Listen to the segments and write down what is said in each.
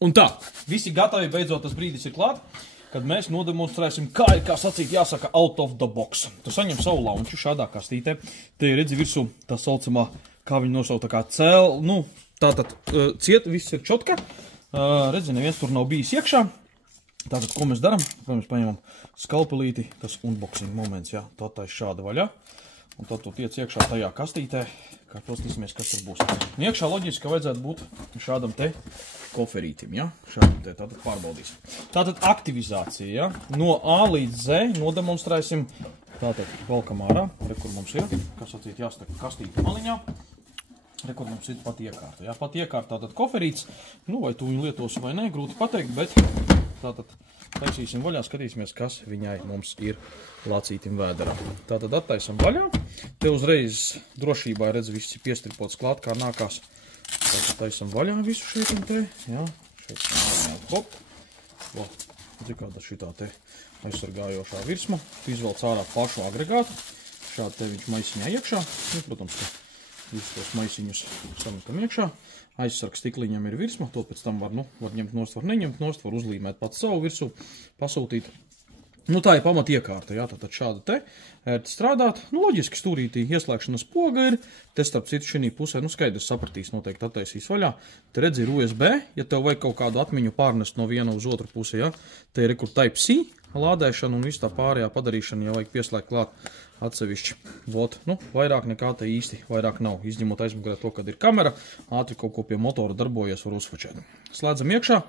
Un tā, visi gatavi, beidzot tas brīdis ir klāt, kad mēs nodemonstrēsim, kā ir, kā sacīt, jāsaka, out of the box. Tu saņem savu launču šādā kastītē, te ir redzi virsū tā saucamā, kā viņi nosauc, tā kā tātad ciet, viss ir čotka, redzi, neviens tur nav bijis iekšā. Tātad, ko mēs darām? Mēs paņemam skalpelīti, tas unboxing moments, jā, tā tā ir šāda vaļā. Un tad tu tiec iekšā tajā kastītē, kā paskatīsimies, kas tur būs. Un iekšā loģiski, ka vajadzētu būt šādam te koferītim, ja? Šādam te, tātad pārbaudīsim. Tātad aktivizācija, ja? No A līdz Z nodemonstrēsim. Tātad valkam ārā, re, kur mums ir, kas atsīt jāsaka kastīta maliņā. Re, kur mums ir pat iekārta, ja? Pat iekārta tātad koferīts, nu vai tu viņu lietos vai ne, grūti pateikt, bet tātad taisīsim vaļā, skatīsimies, kas viņai mums ir lācītim vēderā. Tātad attaisam vaļā. Te uzreiz drošībā redz, viss ir piestripots klāt, kā nākās. Tātad taisam vaļā visu šeit un te. Jā, šeit hop. Redzi, kāda šitā te aizsargājošā virsma. Tu izvelc ārā pašu agregātu. Šādi te viņš maisiņā iekšā. Nu, protams, ka visus tos maisiņus sametam iekšā. Aizsargs stikliņam ir virsma, to pēc tam var ņemt nost, var neņemt nost, var uzlīmēt pats savu virsū, pasūtīt. Nu tā ir pamat iekārta, jā, tātad šāda te ērti strādāt. Nu loģiski stūrītī ieslēgšanas poga ir, te starp citu šī pusē, nu skaidrs sapratīs, noteikti attaisīs vaļā. Te redzi ir USB, ja tev vajag kaut kādu atmiņu pārnest no viena uz otru pusi, jā. Te ir kur Type-C lādēšana un viss tā pārējā padarīšana, ja vajag pieslēgt klāt atsevišķi. Vot, nu, vairāk nekā te īsti, vairāk nav. Izņemot aizmugurē to, kad ir kamera, ātri kaut ko pie motora darbojies, var uzfačēt. Slēdzam iekšā,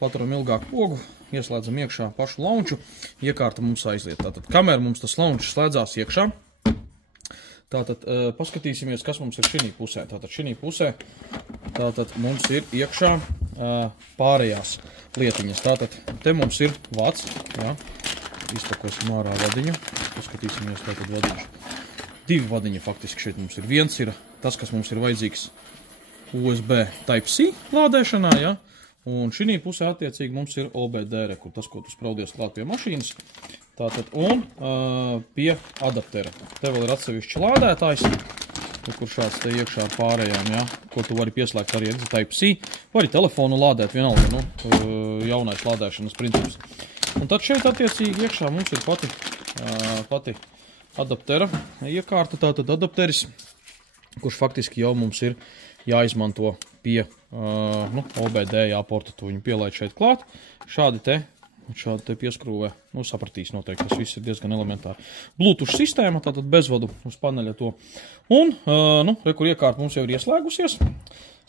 paturam ilgāk pogu, ieslēdzam iekšā pašu launču, iekārta mums aiziet. Tātad kamera mums tas launčs slēdzās iekšā. Tātad paskatīsimies, kas mums ir šī pusē. Tātad šī pusē mums ir iekšā pārējās lietiņas. Tātad te mums ir vats, jā. Iztakosim ārā vadiņu. Paskatīsimies, tātad vadiņš. Divi vadiņi faktiski šeit mums ir. Viens ir tas, kas mums ir vajadzīgs USB Type-C lādēšanā, ja? Un šī pusē attiecīgi mums ir OBD, kur tas, ko tu spraudies klāt pie mašīnas. Tātad, un pie adaptera. Te vēl ir atsevišķi lādētājs, kur šāds te iekšā pārējām, ja? Ko tu vari pieslēgt arī Type-C. Vari telefonu lādēt vienalga, nu, jaunais lādēšanas princips. Un tad šeit attiecīgi iekšā mums ir pati adaptera iekārta, tātad adapteris, kurš faktiski jau mums ir jāizmanto pie OBD jāporta, tu viņu pielaid šeit klāt. Šādi te pieskrūvē, nu sapratīs noteikti, tas viss ir diezgan elementāri. Bluetooth sistēma, tātad bezvadu uz paneļa to. Un, nu, rekur iekārta mums jau ir ieslēgusies.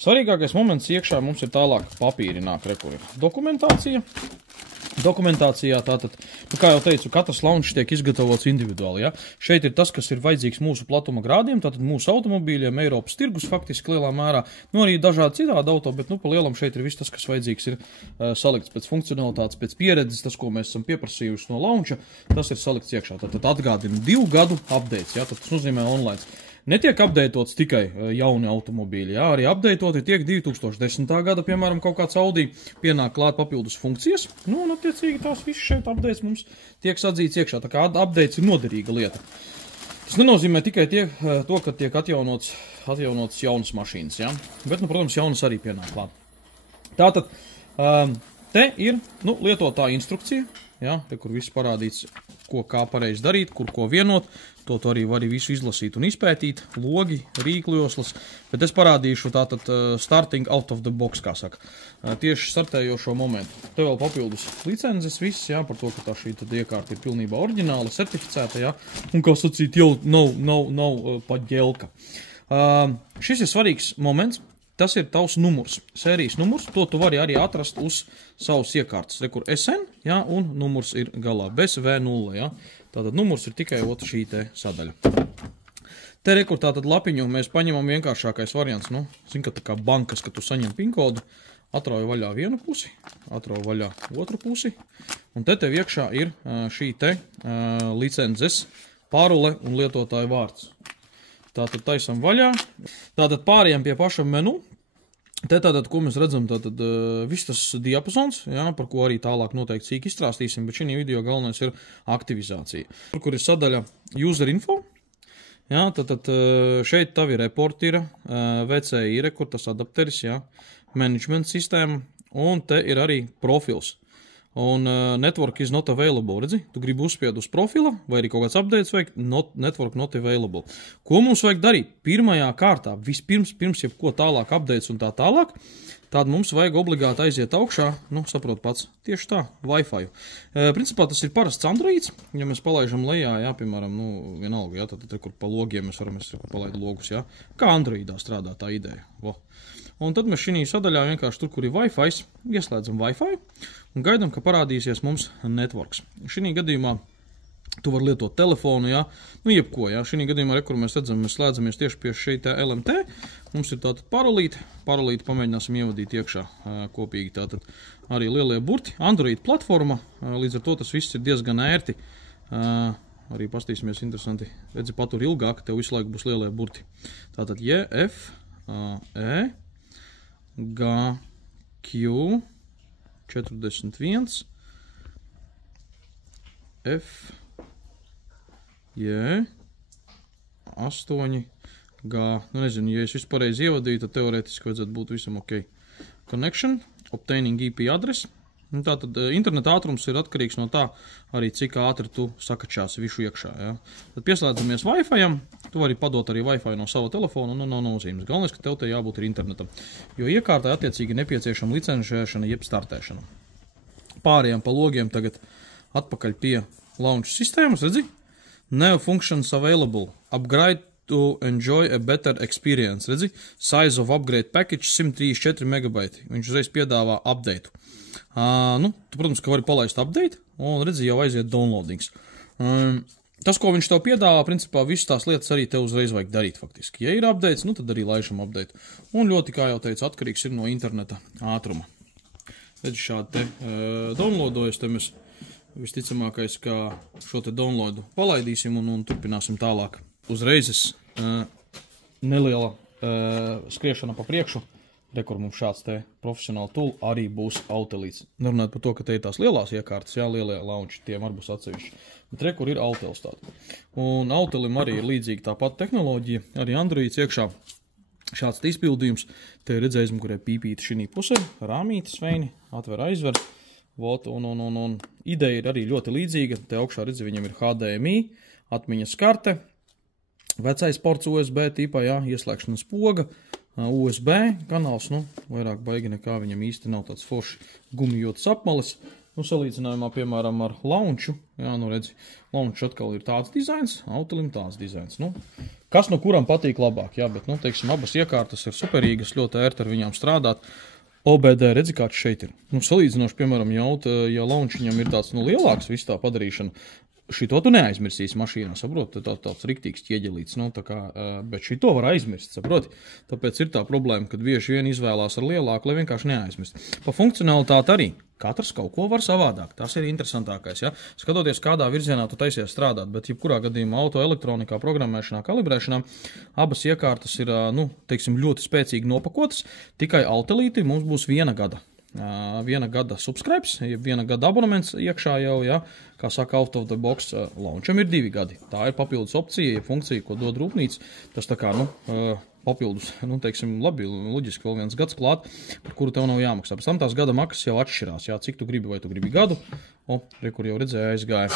Svarīgākais moments iekšā mums ir tālāk papīri nāk, rekur ir dokumentācija. Dokumentācijā tātad, nu kā jau teicu, katrs launčs tiek izgatavots individuāli, ja? Šeit ir tas, kas ir vajadzīgs mūsu platuma grādiem, tātad mūsu automobīļiem, Eiropas tirgus faktiski lielā mērā, nu arī dažādi citādi auto, bet nu pa lielam šeit ir viss tas, kas vajadzīgs ir salikts pēc funkcionalitātes, pēc pieredzes, tas, ko mēs esam pieprasījuši no launča, tas ir salikts iekšā. Tātad atgādina 2 gadu updates, ja? Tad tas nozīmē online. Netiek updatētots tikai jauni automobīļi, jā, arī updatēti tiek 2010. Gada, piemēram, kaut kāds Audi pienāk klāt papildus funkcijas, nu, un attiecīgi tās viss šeit updates mums tiek sadzīts iekšā, tā kā updates ir noderīga lieta. Tas nenozīmē tikai to, ka tiek atjaunots jaunas mašīnas, jā, bet, nu, protams, jaunas arī pienāk klāt. Tātad, te ir, nu, lietotāja instrukcija, jā, te, kur viss parādīts, ko kā pareizi darīt, kur ko vienot, to arī var visu izlasīt un izpētīt, logi, rīkljoslas, bet es parādīšu tātad starting out of the box, kā saka, tieši startējošo momentu. Te vēl papildus licences viss, jā, par to, ka tā šī tad iekārta ir pilnībā oriģināla, certificēta, jā, un kā sacīt, jau nav paģelka. Šis ir svarīgs moments. Tas ir tavs numurs, sērijas numurs, to tu vari arī atrast uz savas iekārtas. Rekur SN, jā, un numurs ir galā, bez V0, jā. Tātad numurs ir tikai šī te sadaļa. Te rekur tātad lapiņu mēs paņemam vienkāršākais variants, nu, zin, ka tā kā bankas, ka tu saņem pinkodu, atrauj vaļā vienu pusi, atrauj vaļā otru pusi, un te tev iekšā ir šī te licences parole un lietotāja vārds. Tātad taisam vaļā. Tātad pārējām pie pašam menu. Te tātad, ko mēs redzam, tātad viss tas diapazons, jā, par ko arī tālāk noteikti sīk izstrāstīsim, bet šī video galvenais ir aktivizācija. Kur ir sadaļa user info. Jā, tātad šeit tavi reporti ir, VCI, kur tas adapteris, jā, management sistēma. un te ir arī profils. Un network is not available, redzi? Tu gribi uzspied uz profila, vai arī kaut kāds updates vajag, network not available. Ko mums vajag darīt? Pirmajā kārtā, pirms jebko tālāk updates un tā tālāk, tad mums vajag obligāti aiziet augšā, saprot pats, tieši tā, Wi-Fi. Principā tas ir parasts Androids, ja mēs palaižam lejā, jā, piemēram, vienalga, jā, tad kur pa logiem mēs varam palaid logus, jā, kā Androidā strādā tā ideja. Un tad mēs šī sadaļā vienkārši tur, kur ir Wi-Fi, ieslēdzam Wi-Fi un gaidām, ka parādīsies mums networks. Šī gadījumā tu vari lietot telefonu, jā, jebko, jā. Šī gadījumā, kur mēs redzam, mēs slēdzamies tieši pie šeit LMT. Mums ir tātad parolīti pamēģināsim ievadīt iekšā kopīgi tātad arī lielie burti. Android platforma, līdz ar to tas viss ir diezgan ērti. Arī pastīsimies interesanti, redzi, patur ilgāk, tev visu laiku būs lielie burti. Tātad J, F, E, G, Q, 41, F, J, 8, G. Nezinu, ja es vispārreiz ievadīju, tad teorētiski vajadzētu būt visam ok. Connection, obtaining IP address. Tātad interneta ātrums ir atkarīgs no tā, arī cik ātri tu sakačāsi visu iekšā. Ja? Tad pieslēdzamies Wi-Fi-am, tu vari padot arī Wi-Fi no sava telefona, nav nozīmes. Galvenais, ka tev te jābūt ir internetam, jo iekārtai attiecīgi nepieciešama licenšēšana jeb startēšana. Pārējām pa logiem tagad atpakaļ pie launch sistēmas, redzi? New functions available, upgrade to enjoy a better experience, redzi? Size of upgrade package 134 MB, viņš uzreiz piedāvā update. Tu, protams, ka vari palaist update, un redzi, jau aiziet downloadings. Tas, ko viņš tev piedāvā, principā, visas tās lietas arī tev uzreiz vajag darīt, faktiski. Ja ir updates, tad arī laišam update. Un ļoti, kā jau teicu, atkarīgs ir no interneta ātruma. Redzi, šādi te downloadojas, te mēs visticamākais, ka šo te downloadu palaidīsim un turpināsim tālāk. Uzreiz neliela skriešana pa priekšu. Kur mums šāds te profesionāli tool arī būs Autelīts. Nerunāt par to, ka te ir tās lielās iekārtas, jā, lielie launči, tiem arī būs atsevišķi. Bet kur ir Autels tāda. Un Autelim arī ir līdzīgi tāpat tehnoloģija, arī Androids iekšā. Šāds izpildījums, te redzēsim, kur ir pīpīti šī pusē, rāmīti sveini, atver aizver. Un ideja ir arī ļoti līdzīga, te augšā redzi, viņam ir HDMI, atmiņas karte, vecais ports USB tīpā, jā, ieslēgšanas poga, USB kanāls, vairāk baigi nekā viņam īsti nav tāds forši gumijots apmalis. Salīdzinājumā, piemēram, ar launchu, jā, redzi, launch atkal ir tāds dizains, Autelim tāds dizains. Kas no kuram patīk labāk, jā, bet, teiksim, abas iekārtas ir superīgas, ļoti ērti ar viņām strādāt. OBD, redzi, kāds šeit ir. Salīdzinoši, piemēram, ja launch viņam ir tāds, lielāks viss tā padarīšana, šito tu neaizmirsīsi mašīnā, saproti, tāds riktīgs ķieģelīts, bet šito var aizmirst, saproti. Tāpēc ir tā problēma, kad bieži vien izvēlās ar lielāku, lai vienkārši neaizmirst. Pa funkcionalitāti arī. Katrs kaut ko var savādāk. Tas ir interesantākais, ja? Skatoties, kādā virzienā tu taisies strādāt, bet jebkurā gadījumā autoelektronikā, programmēšanā, kalibrēšanā, abas iekārtas ir, teiksim, ļoti spēcīgi nopakotas, tikai Autelīti mums būs 1 gada. 1 gada subscribes, 1 gada abonements iekšā jau, ja, kā saka, out of the box, launcham ir 2 gadi. Tā ir papildus opcija, funkcija, ko dod rūpnīca. Tas tā kā, papildus, teiksim, labi, loģiski vēl 1 gads klāt, par kuru tev nav jāmaksā. Pēc tam tās gada maksas jau atšķirās, jā, cik tu gribi, vai tu gribi gadu. Kur jau redzēja, aizgāja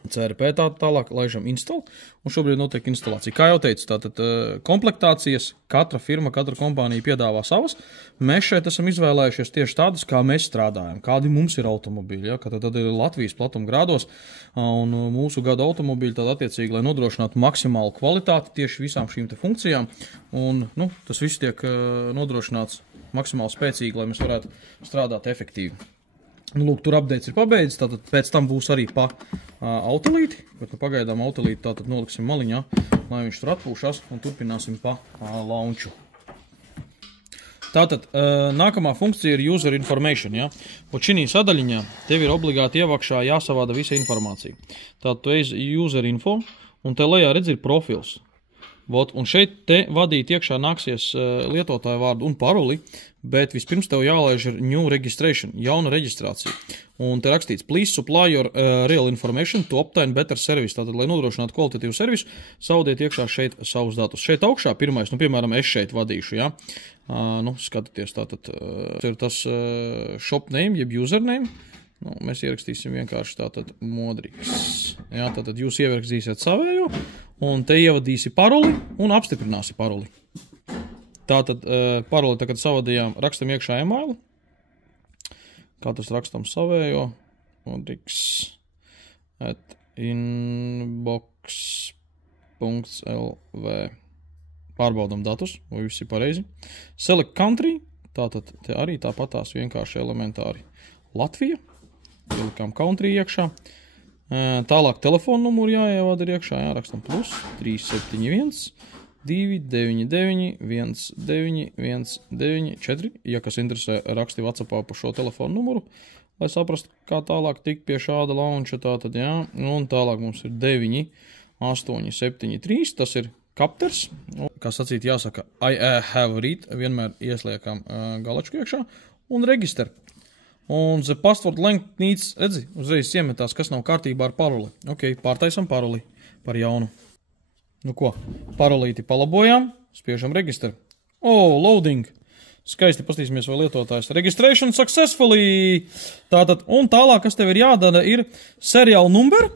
CRP tālāk, laižam install, un šobrīd notiek instalācija. Kā jau teicu, tātad komplektācijas, katra firma, katra kompānija piedāvā savas. Mēs šeit esam izvēlējušies tieši tādas, kā mēs strādājam, kādi mums ir automobīļi, ja? Tad ir Latvijas platuma grādos, un mūsu gada automobīļi tad attiecīgi, lai nodrošinātu maksimālu kvalitāti tieši visām šīm te funkcijām, un, tas viss tiek nodrošināts maksimāli spēcīgi, lai mēs varētu strādāt efektīvi. Lūk, tur updates ir pabeidzis, tātad pēc tam būs arī pa Autelīti, bet pagaidām Autelīti tātad noliksim maliņā, lai viņš tur atpūšas un turpināsim pa launchu. Tātad, nākamā funkcija ir user information, ja? Po šī sadaļiņā tev ir obligāti ievākšā jāsavāda visa informācija. Tātad tu ej user info, un te lejā redz ir profils. Un šeit te vadīt iekšā nāksies lietotāju vārdu un paroli, bet vispirms tev jālaiž ir new registration, jauna reģistrācija. Un te rakstīts, please supply your real information to obtain better service. Tātad, lai nodrošinātu kvalitatīvu servisu, saudiet iekšā šeit savus datus. Šeit augšā pirmais, piemēram, es šeit vadīšu, ja? Skatieties, tātad ir tas shop name, jeb username. Mēs ierakstīsim vienkārši tātad Modriks. Jā, tātad jūs ierakstīsiet savējo, un te ievadīsi paroli un apstiprināsi paroli. Tātad paroli, kad savadījām, rakstam iekšā e-mailu. Kā tas rakstam savējo? Modriks@inbox.lv. Pārbaudam datus, vai viss ir pareizi. Select country, tātad te arī tāpatās vienkārši elementāri. Latvija, ielikām country iekšā. Tālāk telefonu numuru jāievada ir iekšā, jārakstam plus 371 299 191994. Ja kas interesē, raksti WhatsAppā pa šo telefonu numuru, lai saprastu, kā tālāk tikt pie šāda launča. Tātad, jā, un tālāk mums ir 9873, tas ir kapters. Kā sacīt, jāsaka, I have read, vienmēr iesliekam galačku iekšā, un register. Un the password length needs, redzi, uzreiz iemetās, kas nav kārtībā ar paroli. Ok, pārtaisam paroli par jaunu. Nu ko, parolīti palabojām, spiežam register. Loading. Skaisti pastīsimies, vai lietotājs. Registration successfully. Tātad, un tālāk, kas tev ir jādara, ir serial number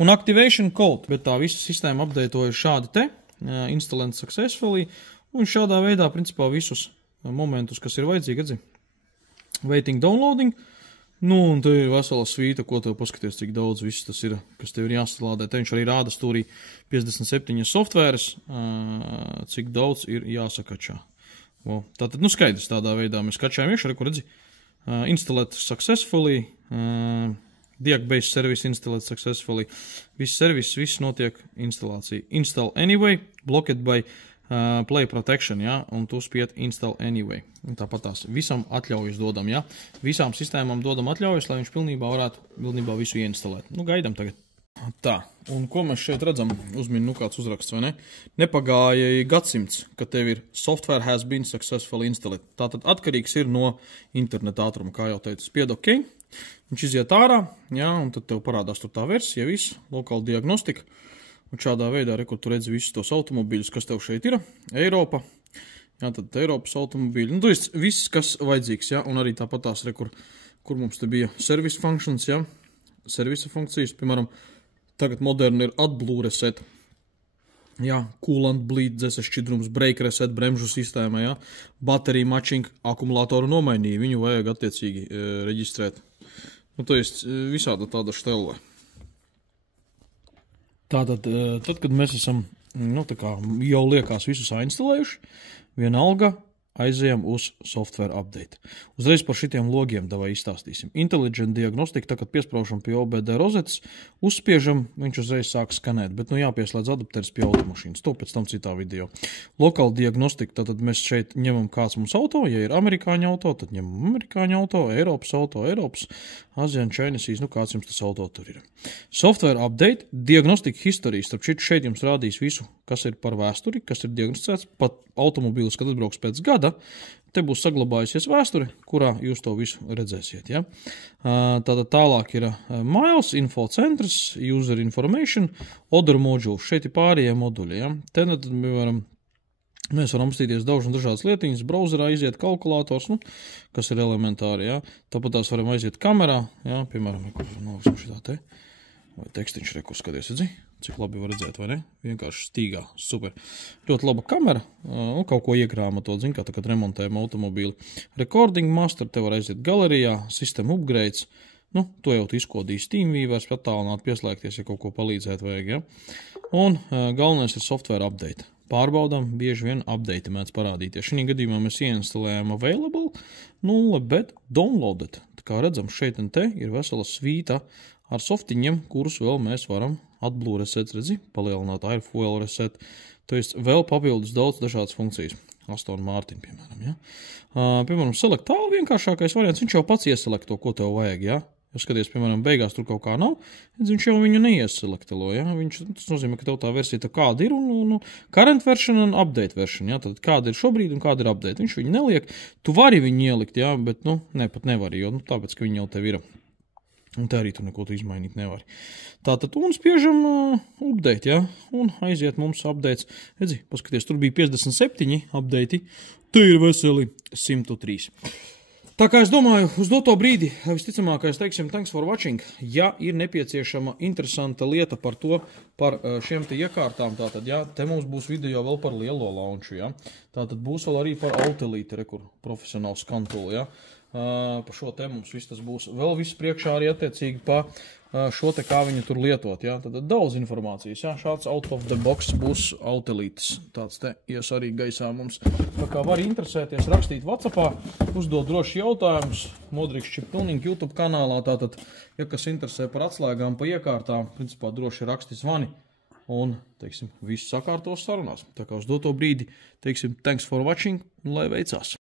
un activation code. Bet tā visa sistēma updatēja šādi te, installed successfully, un šādā veidā, principā, visus momentus, kas ir vajadzīgi, redzi. Waiting downloading. Un te ir vesela svīta, ko tev paskaties, cik daudz viss tas ir, kas tev ir jāstalādē. Te viņš arī rāda stūrī 57 softvēres, cik daudz ir jāsakačā. Tātad, skaidrs, tādā veidā mēs kačājam iekšā, kur redzi, installed successfully, diag-based service installed successfully, viss servis, viss notiek instalācija. Install anyway, blocked by play protection, ja, un tu spied install anyway. Un tāpat tās visam atļaujas dodam, ja. Visām sistēmām dodam atļaujas, lai viņš pilnībā visu ieinstalēt. Gaidam tagad. Tā, un ko mēs šeit redzam? Uzmini, kāds uzraksts, vai ne? Nepagāja gadsimts, ka tev ir software has been successfully installed. Tātad atkarīgs ir no interneta ātruma, kā jau teicu, spied OK. Viņš iziet ārā, ja, un tad tev parādās tur tā versija, viss, lokāla diagnostika. Un šādā veidā, kur tu redzi visus tos automobīļus, kas tev šeit ir, Eiropa, jā, tad Eiropas automobīļi, tu viss, kas vajadzīgs, jā, un arī tāpat tās, kur mums te bija service functions, jā, servisa funkcijas, piemēram, tagad moderni ir AdBlue reset, jā, coolant bleed, dzēses šķidrums, brake reset, bremžu sistēma, jā, battery matching, akumulātoru nomainīja, viņu vajag attiecīgi reģistrēt. To ir visāda tāda štelve. Tātad, tad, kad mēs esam, jau liekas visu sainstalējuši, vienalga aizējam uz software update. Uzreiz par šitiem logiem davai izstāstīsim. Intelligent diagnostika, tā, kad piespraužam pie OBD rozetes, uzspiežam, viņš uzreiz sāk skanēt, bet jāpieslēdz adapteris pie automašīnas. To pēc tam citā video. Local diagnostika, tātad mēs šeit ņemam kāds mums auto, ja ir amerikāņu auto, tad ņemam amerikāņu auto, Eiropas, Asian, Chinese, kāds jums tas auto tur ir. Software update, diagnostika historijas, starp šeit jums rādīs visu, kas ir par vēsturi, kas ir diagnosticēts, pat automobīlis, kad atbrauks pēc gada, te būs saglabājusies vēsture, kurā jūs to visu redzēsiet. Ja? Tātad tālāk ir Miles, Info centrs, User Information, Other Module. Šeit ir pārējie moduļi. Ja? Te mēs varam apstīties dažādas lietiņas, browserā iziet kalkulators, kas ir elementāri. Ja? Tāpat tās varam aiziet kamerā, ja? Piemēram, vai tekstiņš rekur skaties, redzi? Cik labi var redzēt, vai ne? Vienkārši stīgā, super. Ļoti laba kamera, un kaut ko iegrāmatot, zin, kā tā, kad remontējam automobīli. Recording master, te var aiziet galerijā, system upgrades, to jau tu izkodīs TeamViewer, attālināt, pieslēgties, ja kaut ko palīdzēt vajag, ja? Un galvenais ir software update. Pārbaudām, bieži vien update mēdz parādīties. Šī gadījumā mēs ieinstalējam available 0, bet downloaded. Tā kā redzam, šeit un te ir vesela svīta ar softiņiem, kurus vēl mēs varam AdBlue reset, redzi, palielināt Airfoil reset. To ir vēl papildus daudz dažādas funkcijas. Aston Martin, piemēram, ja. Piemēram, select tālu vienkāršākais variants, viņš jau pats ieselekto, ko tev vajag, ja. Ja skaties, piemēram, beigās tur kaut kā nav, viņš jau viņu neieselektelo, ja? Tas nozīmē, ka tev tā versija tā kāda ir, un current version un update version, ja? Tad kāda ir šobrīd un kāda ir update. Viņš viņu neliek, tu vari viņu ielikt, ja? Bet, pat nevari, jo, tāpēc, ka viņi jau tev ir. Un te arī tu neko tu izmainīt nevari. Tātad, un spiežam update, ja? Un aiziet mums updates. Redzi, paskaties, tur bija 57 update, te ir veseli 103. Tā kā es domāju, uz doto brīdi, visticamākais, teiksim, thanks for watching. Ja ir nepieciešama interesanta lieta par to, par šiem te iekārtām, tātad, ja, te mums būs video vēl par lielo launchu, ja. Tātad būs vēl arī par Autelīti, kur profesionāls skantuli, ja. Par šo te mums viss tas būs. Vēl viss priekšā arī attiecīgi pa šo te kā viņu tur lietot, ja. Tad daudz informācijas, ja. Šāds out of the box būs Autelītis. Tāds te ies arī gaisā mums. Tā kā var interesēties, rakstīt WhatsAppā, uzdot droši jautājumus. Modriks Chip Tuning YouTube kanālā. Tātad, ja kas interesē par atslēgām, pa iekārtām, principā droši raksti zvani. Un, teiksim, viss sakārtos sarunās. Tā kā uz doto brīdi, teiksim, thanks for watching, un lai veicās.